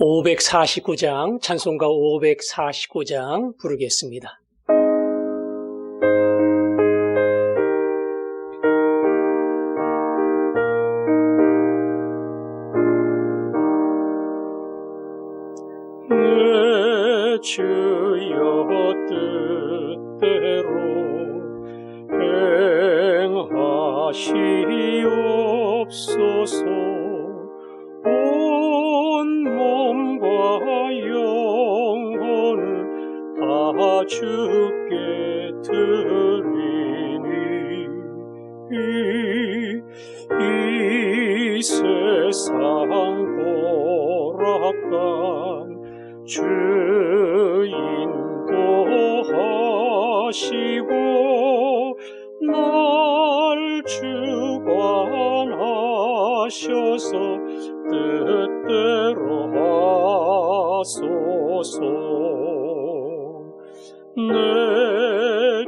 549장, 찬송가 549장 부르겠습니다. 내 주여 뜻대로 행하시옵소서. 온 몸과 영혼을 다 주께 드리니 이 세상 보락간 주 인도하시고 날 주관하셔서 뜻대로 하소서. 내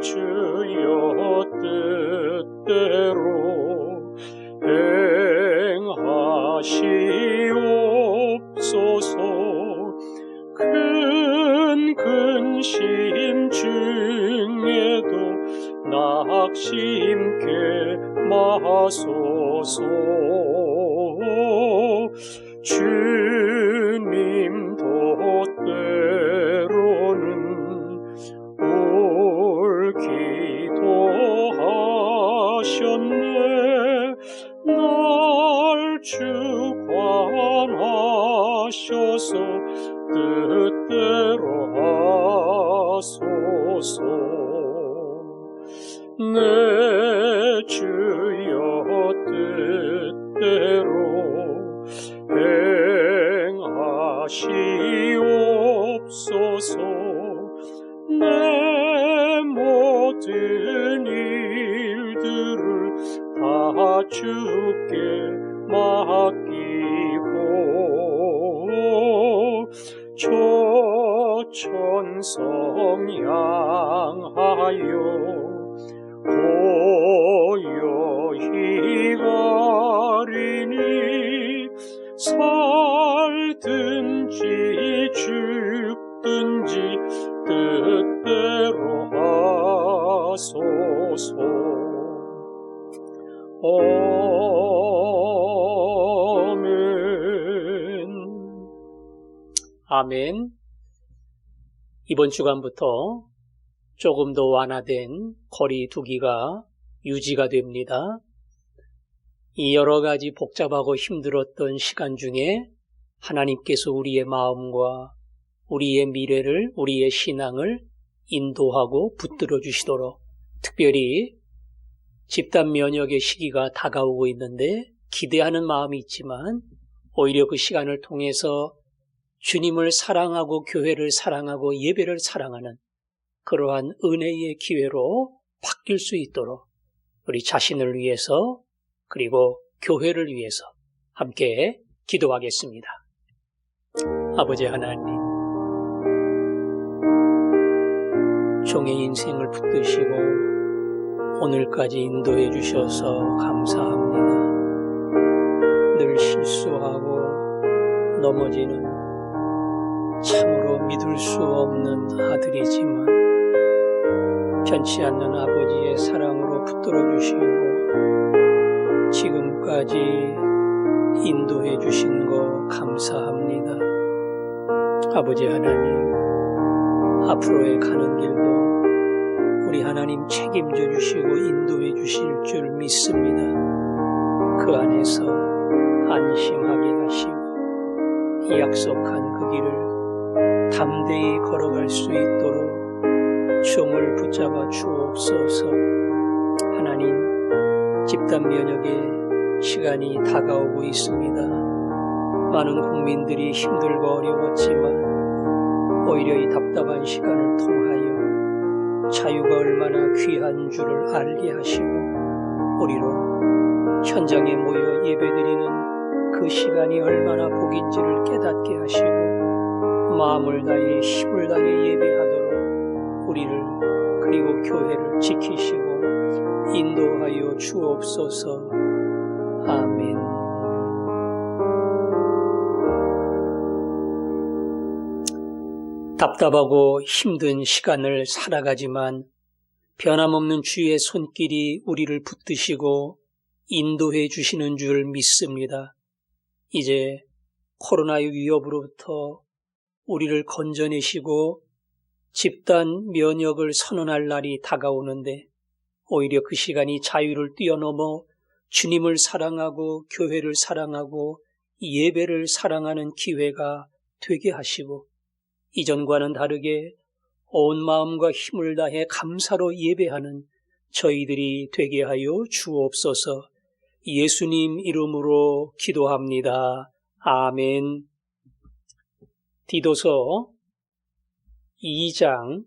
주여 뜻대로 행하시옵소서. 큰 근심 중에도 낙심케 마소서. 주님 도때로는 옳기도 하셨네. 날 주관하셔서 뜻대로 하소서. 내 주여 뜻대로 행하시옵소서. 내 모든 일들을 다 주께 맡기고 조천성 향하여 고요히 가리니 살든지 죽든지 뜻대로 하소서. 아멘. 이번 주간부터 조금 더 완화된 거리 두기가 유지가 됩니다. 이 여러 가지 복잡하고 힘들었던 시간 중에 하나님께서 우리의 마음과 우리의 미래를, 우리의 신앙을 인도하고 붙들어 주시도록, 특별히 집단 면역의 시기가 다가오고 있는데 기대하는 마음이 있지만 오히려 그 시간을 통해서 주님을 사랑하고 교회를 사랑하고 예배를 사랑하는 그러한 은혜의 기회로 바뀔 수 있도록 우리 자신을 위해서 그리고 교회를 위해서 함께 기도하겠습니다. 아버지 하나님, 종의 인생을 붙드시고 오늘까지 인도해 주셔서 감사합니다. 늘 실수하고 넘어지는 참으로 믿을 수 없는 아들이지만 변치 않는 아버지의 사랑으로 붙들어 주시고 지금까지 인도해 주신 거 감사합니다. 아버지 하나님, 앞으로의 가는 길도 우리 하나님 책임져 주시고 인도해 주실 줄 믿습니다. 그 안에서 안심하게 하시고 이 약속한 그 길을 담대히 걸어갈 수 있도록 종을 붙잡아 주옵소서. 하나님, 집단 면역의 시간이 다가오고 있습니다. 많은 국민들이 힘들고 어려웠지만 오히려 이 답답한 시간을 통하여 자유가 얼마나 귀한 줄을 알게 하시고 우리로 현장에 모여 예배드리는 그 시간이 얼마나 복인지를 깨닫게 하시고 마음을 다해 힘을 다해 예배하도록 우리를 그리고 교회를 지키시고 인도하여 주옵소서. 아멘. 답답하고 힘든 시간을 살아가지만 변함없는 주의 손길이 우리를 붙드시고 인도해 주시는 줄 믿습니다. 이제 코로나의 위협으로부터 우리를 건져내시고 집단 면역을 선언할 날이 다가오는데 오히려 그 시간이 자유를 뛰어넘어 주님을 사랑하고 교회를 사랑하고 예배를 사랑하는 기회가 되게 하시고 이전과는 다르게 온 마음과 힘을 다해 감사로 예배하는 저희들이 되게 하여 주옵소서. 예수님 이름으로 기도합니다. 아멘. 디도서 2장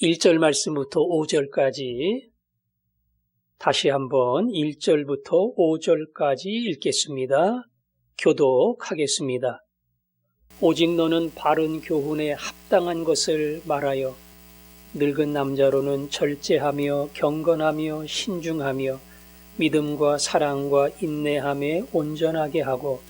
1절 말씀부터 5절까지 다시 한번 1절부터 5절까지 읽겠습니다. 교독하겠습니다. 오직 너는 바른 교훈에 합당한 것을 말하여 늙은 남자로는 절제하며 경건하며 신중하며 믿음과 사랑과 인내함에 온전하게 하고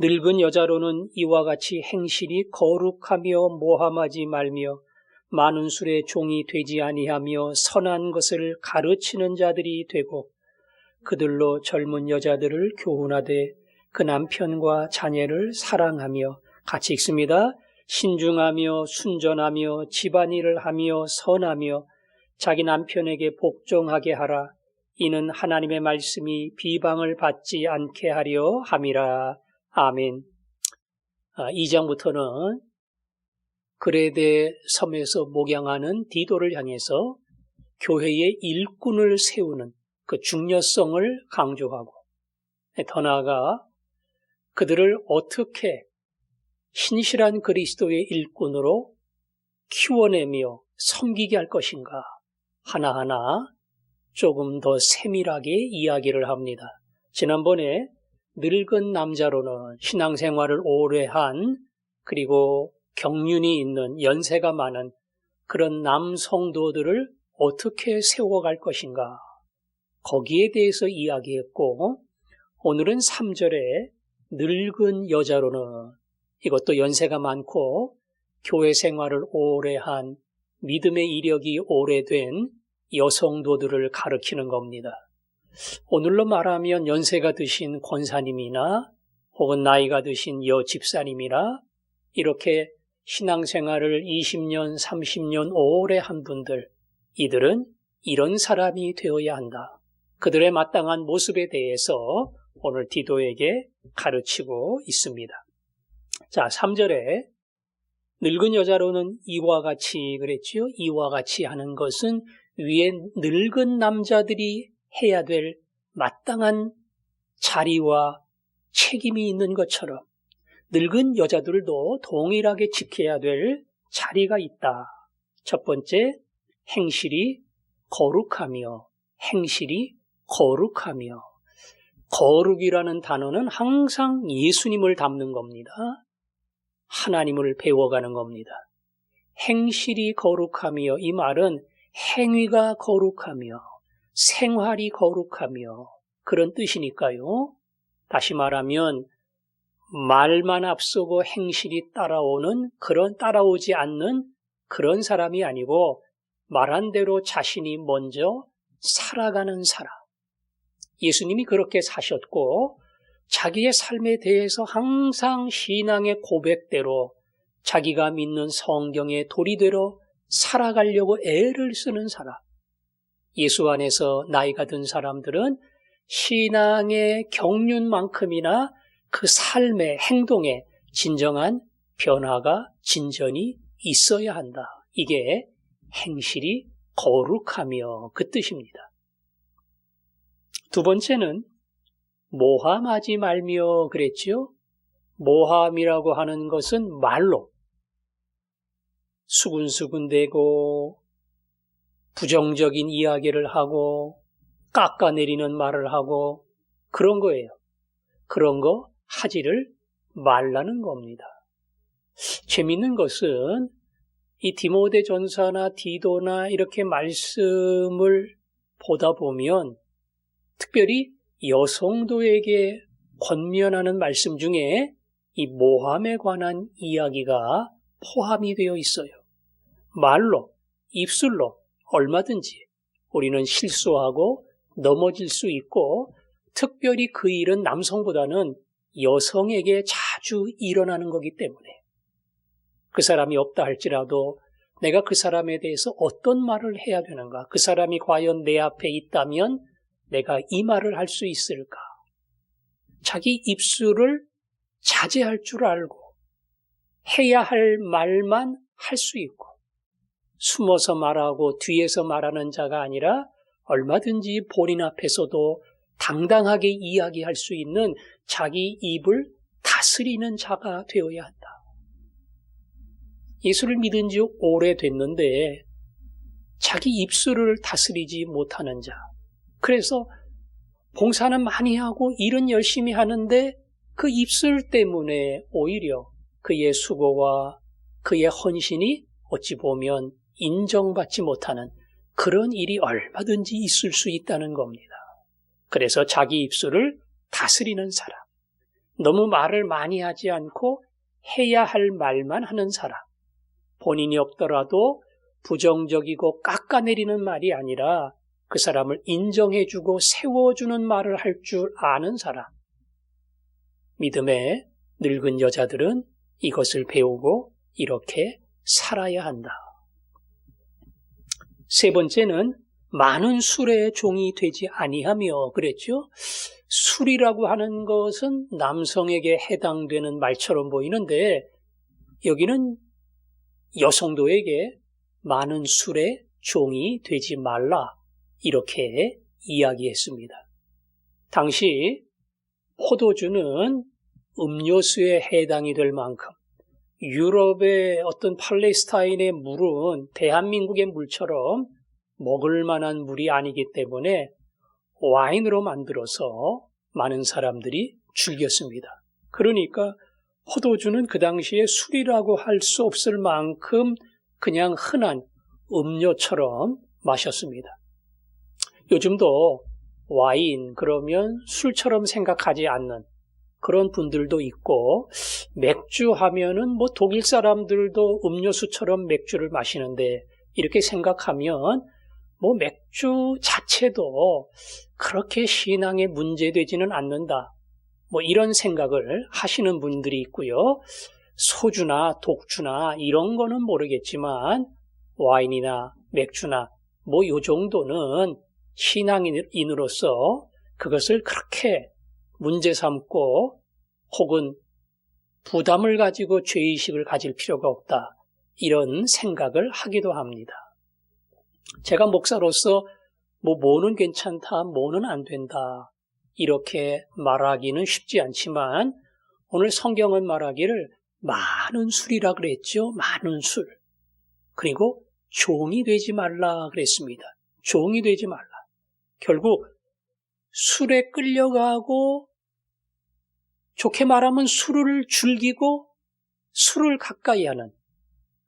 늙은 여자로는 이와 같이 행실이 거룩하며 모함하지 말며 많은 술의 종이 되지 아니하며 선한 것을 가르치는 자들이 되고 그들로 젊은 여자들을 교훈하되 그 남편과 자녀를 사랑하며 같이 읽습니다. 신중하며 순전하며 집안일을 하며 선하며 자기 남편에게 복종하게 하라. 이는 하나님의 말씀이 비방을 받지 않게 하려 함이라. 아멘. 2장부터는 그레데 섬에서 목양하는 디도를 향해서 교회의 일꾼을 세우는 그 중요성을 강조하고 더 나아가 그들을 어떻게 신실한 그리스도의 일꾼으로 키워내며 섬기게 할 것인가 하나하나 조금 더 세밀하게 이야기를 합니다. 지난번에 늙은 남자로는 신앙생활을 오래 한 그리고 경륜이 있는 연세가 많은 그런 남성도들을 어떻게 세워갈 것인가 거기에 대해서 이야기했고 오늘은 3절에 늙은 여자로는 이것도 연세가 많고 교회 생활을 오래 한 믿음의 이력이 오래된 여성도들을 가리키는 겁니다. 오늘로 말하면 연세가 드신 권사님이나 혹은 나이가 드신 여집사님이나 이렇게 신앙생활을 20년, 30년 오래 한 분들, 이들은 이런 사람이 되어야 한다. 그들의 마땅한 모습에 대해서 오늘 디도에게 가르치고 있습니다. 자, 3절에 늙은 여자로는 이와 같이 그랬지요. 이와 같이 하는 것은 위에 늙은 남자들이 해야 될 마땅한 자리와 책임이 있는 것처럼 늙은 여자들도 동일하게 지켜야 될 자리가 있다. 첫 번째, 행실이 거룩하며 거룩이라는 단어는 항상 예수님을 담는 겁니다. 하나님을 배워가는 겁니다. 행실이 거룩하며 이 말은 행위가 거룩하며 생활이 거룩하며 그런 뜻이니까요. 다시 말하면 말만 앞서고 행실이 따라오지 않는 그런 사람이 아니고 말한 대로 자신이 먼저 살아가는 사람. 예수님이 그렇게 사셨고 자기의 삶에 대해서 항상 신앙의 고백대로 자기가 믿는 성경의 도리대로 살아가려고 애를 쓰는 사람. 예수 안에서 나이가 든 사람들은 신앙의 경륜만큼이나 그 삶의 행동에 진정한 변화가 진전이 있어야 한다. 이게 행실이 거룩하며 그 뜻입니다. 두 번째는 모함하지 말며 그랬지요. 모함이라고 하는 것은 말로 수군수군대고 부정적인 이야기를 하고 깎아내리는 말을 하고 그런 거예요. 그런 거 하지를 말라는 겁니다. 재밌는 것은 이 디모데 전서나 디도나 이렇게 말씀을 보다 보면 특별히 여성도에게 권면하는 말씀 중에 이 모함에 관한 이야기가 포함이 되어 있어요. 말로, 입술로 얼마든지 우리는 실수하고 넘어질 수 있고, 특별히 그 일은 남성보다는 여성에게 자주 일어나는 거기 때문에 그 사람이 없다 할지라도 내가 그 사람에 대해서 어떤 말을 해야 되는가, 그 사람이 과연 내 앞에 있다면 내가 이 말을 할 수 있을까, 자기 입술을 자제할 줄 알고 해야 할 말만 할 수 있고, 숨어서 말하고 뒤에서 말하는 자가 아니라 얼마든지 본인 앞에서도 당당하게 이야기할 수 있는 자기 입을 다스리는 자가 되어야 한다. 예수를 믿은 지 오래됐는데 자기 입술을 다스리지 못하는 자, 그래서 봉사는 많이 하고 일은 열심히 하는데 그 입술 때문에 오히려 그의 수고와 그의 헌신이 어찌 보면 인정받지 못하는 그런 일이 얼마든지 있을 수 있다는 겁니다. 그래서 자기 입술을 다스리는 사람, 너무 말을 많이 하지 않고 해야 할 말만 하는 사람, 본인이 없더라도 부정적이고 깎아내리는 말이 아니라 그 사람을 인정해주고 세워주는 말을 할 줄 아는 사람. 믿음의 늙은 여자들은 이것을 배우고 이렇게 살아야 한다. 세 번째는 많은 술의 종이 되지 아니하며 그랬죠. 술이라고 하는 것은 남성에게 해당되는 말처럼 보이는데 여기는 여성도에게 많은 술의 종이 되지 말라 이렇게 이야기했습니다. 당시 포도주는 음료수에 해당이 될 만큼 유럽의 어떤 팔레스타인의 물은 대한민국의 물처럼 먹을 만한 물이 아니기 때문에 와인으로 만들어서 많은 사람들이 즐겼습니다. 그러니까 포도주는 그 당시에 술이라고 할 수 없을 만큼 그냥 흔한 음료처럼 마셨습니다. 요즘도 와인 그러면 술처럼 생각하지 않는 그런 분들도 있고, 맥주 하면은 뭐 독일 사람들도 음료수처럼 맥주를 마시는데 이렇게 생각하면 뭐 맥주 자체도 그렇게 신앙에 문제되지는 않는다, 뭐 이런 생각을 하시는 분들이 있고요. 소주나 독주나 이런 거는 모르겠지만 와인이나 맥주나 뭐 요 정도는 신앙인으로서 그것을 그렇게 문제 삼고 혹은 부담을 가지고 죄의식을 가질 필요가 없다, 이런 생각을 하기도 합니다. 제가 목사로서 뭐는 괜찮다, 뭐는 안 된다 이렇게 말하기는 쉽지 않지만 오늘 성경은 말하기를 많은 술이라 그랬죠. 많은 술. 그리고 종이 되지 말라 그랬습니다. 종이 되지 말라. 결국 술에 끌려가고, 좋게 말하면 술을 즐기고 술을 가까이 하는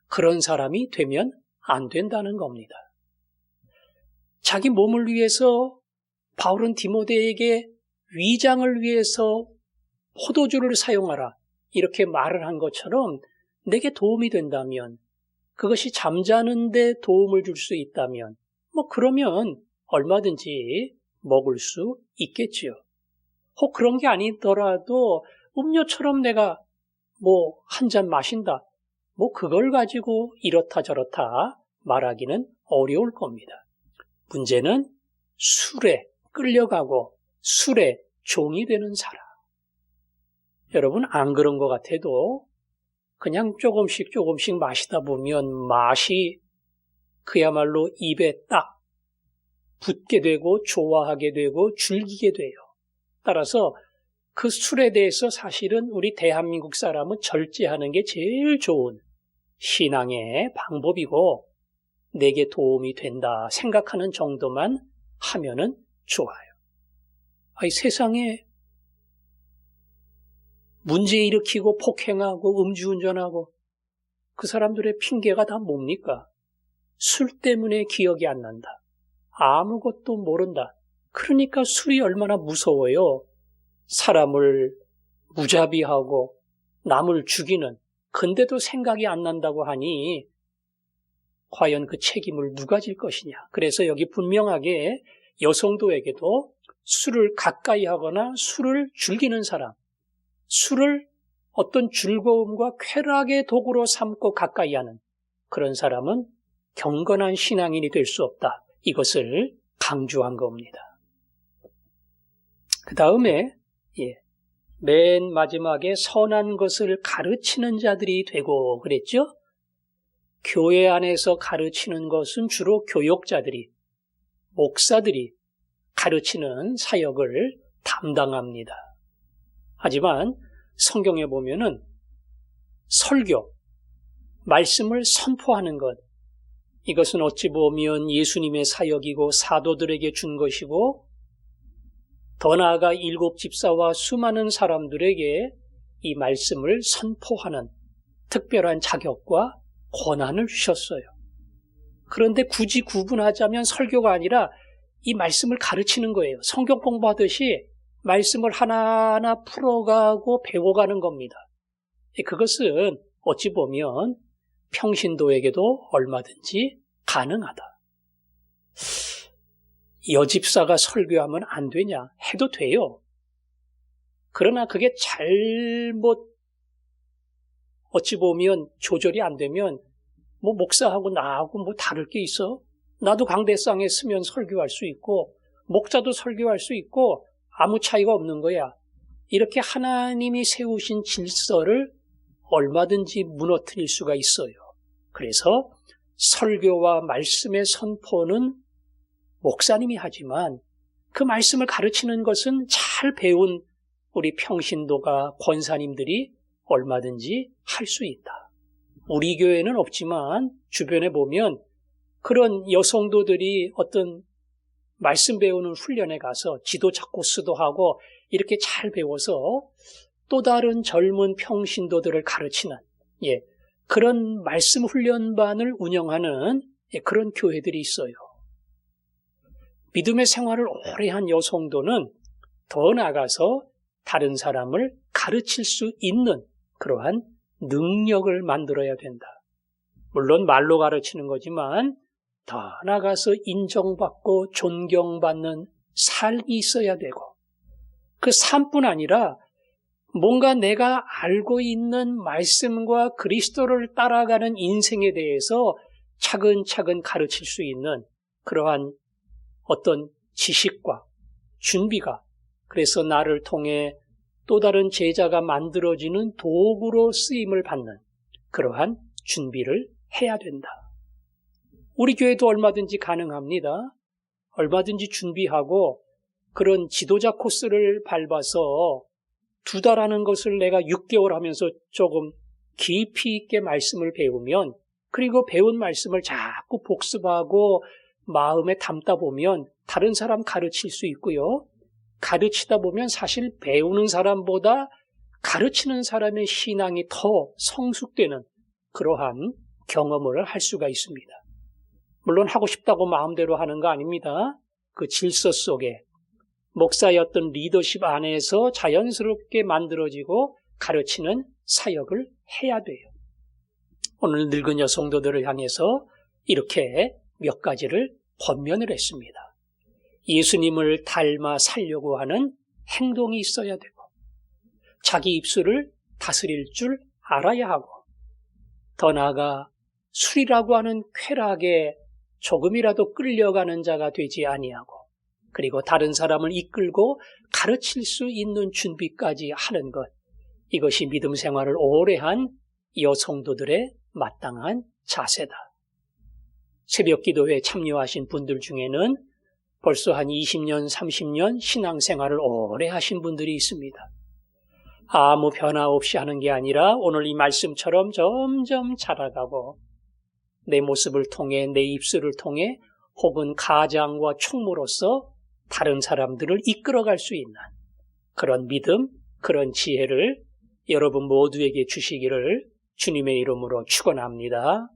그런 사람이 되면 안 된다는 겁니다. 자기 몸을 위해서 바울은 디모데에게 위장을 위해서 포도주를 사용하라 이렇게 말을 한 것처럼 내게 도움이 된다면, 그것이 잠자는 데 도움을 줄 수 있다면 뭐 그러면 얼마든지 먹을 수 있겠지요. 혹 그런 게 아니더라도 음료처럼 내가 뭐 한 잔 마신다, 뭐 그걸 가지고 이렇다 저렇다 말하기는 어려울 겁니다. 문제는 술에 끌려가고 술에 종이 되는 사람. 여러분, 안 그런 것 같아도 그냥 조금씩 마시다 보면 맛이 그야말로 입에 딱 붙게 되고 좋아하게 되고 즐기게 돼요. 따라서 그 술에 대해서 사실은 우리 대한민국 사람은 절제하는 게 제일 좋은 신앙의 방법이고 내게 도움이 된다 생각하는 정도만 하면은 좋아요. 아니, 세상에 문제 일으키고 폭행하고 음주운전하고 그 사람들의 핑계가 다 뭡니까? 술 때문에 기억이 안 난다, 아무것도 모른다. 그러니까 술이 얼마나 무서워요. 사람을 무자비하고 남을 죽이는, 근데도 생각이 안 난다고 하니 과연 그 책임을 누가 질 것이냐. 그래서 여기 분명하게 여성도에게도 술을 가까이 하거나 술을 즐기는 사람, 술을 어떤 즐거움과 쾌락의 도구로 삼고 가까이 하는 그런 사람은 경건한 신앙인이 될 수 없다. 이것을 강조한 겁니다. 그 다음에 맨 마지막에 선한 것을 가르치는 자들이 되고 그랬죠? 교회 안에서 가르치는 것은 주로 교역자들이, 목사들이 가르치는 사역을 담당합니다. 하지만 성경에 보면은 설교, 말씀을 선포하는 것, 이것은 어찌 보면 예수님의 사역이고 사도들에게 준 것이고 더 나아가 일곱 집사와 수많은 사람들에게 이 말씀을 선포하는 특별한 자격과 권한을 주셨어요. 그런데 굳이 구분하자면 설교가 아니라 이 말씀을 가르치는 거예요. 성경 공부하듯이 말씀을 하나하나 풀어가고 배워가는 겁니다. 그것은 어찌 보면 평신도에게도 얼마든지 가능하다. 여집사가 설교하면 안 되냐? 해도 돼요. 그러나 그게 어찌 보면 조절이 안 되면 목사하고 나하고 다를 게 있어? 나도 강대상에 서면 설교할 수 있고 목자도 설교할 수 있고 아무 차이가 없는 거야. 이렇게 하나님이 세우신 질서를 얼마든지 무너뜨릴 수가 있어요. 그래서 설교와 말씀의 선포는 목사님이 하지만 그 말씀을 가르치는 것은 잘 배운 우리 평신도가 권사님들이 얼마든지 할 수 있다. 우리 교회는 없지만 주변에 보면 그런 여성도들이 어떤 말씀 배우는 훈련에 가서 지도자 코스도 하고 이렇게 잘 배워서 또 다른 젊은 평신도들을 가르치는 그런 말씀 훈련반을 운영하는 그런 교회들이 있어요. 믿음의 생활을 오래 한 여성도는 더 나아가서 다른 사람을 가르칠 수 있는 그러한 능력을 만들어야 된다. 물론 말로 가르치는 거지만 더 나아가서 인정받고 존경받는 삶이 있어야 되고 그 삶뿐 아니라 뭔가 내가 알고 있는 말씀과 그리스도를 따라가는 인생에 대해서 차근차근 가르칠 수 있는 그러한 어떤 지식과 준비가 그래서 나를 통해 또 다른 제자가 만들어지는 도구로 쓰임을 받는 그러한 준비를 해야 된다. 우리 교회도 얼마든지 가능합니다. 얼마든지 준비하고 그런 지도자 코스를 밟아서 2달 하는 것을 내가 6개월 하면서 조금 깊이 있게 말씀을 배우면 그리고 배운 말씀을 자꾸 복습하고 마음에 담다 보면 다른 사람 가르칠 수 있고요. 가르치다 보면 사실 배우는 사람보다 가르치는 사람의 신앙이 더 성숙되는 그러한 경험을 할 수가 있습니다. 물론 하고 싶다고 마음대로 하는 거 아닙니다. 그 질서 속에 목사였던 리더십 안에서 자연스럽게 만들어지고 가르치는 사역을 해야 돼요. 오늘 늙은 여성도들을 향해서 이렇게 몇 가지를 권면을 했습니다. 예수님을 닮아 살려고 하는 행동이 있어야 되고 자기 입술을 다스릴 줄 알아야 하고 더 나아가 술이라고 하는 쾌락에 조금이라도 끌려가는 자가 되지 아니하고 그리고 다른 사람을 이끌고 가르칠 수 있는 준비까지 하는 것 이것이 믿음 생활을 오래 한 여성도들의 마땅한 자세다. 새벽 기도회에 참여하신 분들 중에는 벌써 한 20년, 30년 신앙생활을 오래 하신 분들이 있습니다. 아무 변화 없이 하는 게 아니라 오늘 이 말씀처럼 점점 자라가고 내 모습을 통해 내 입술을 통해 혹은 가장과 총무로서 다른 사람들을 이끌어갈 수 있는 그런 믿음, 그런 지혜를 여러분 모두에게 주시기를 주님의 이름으로 축원합니다.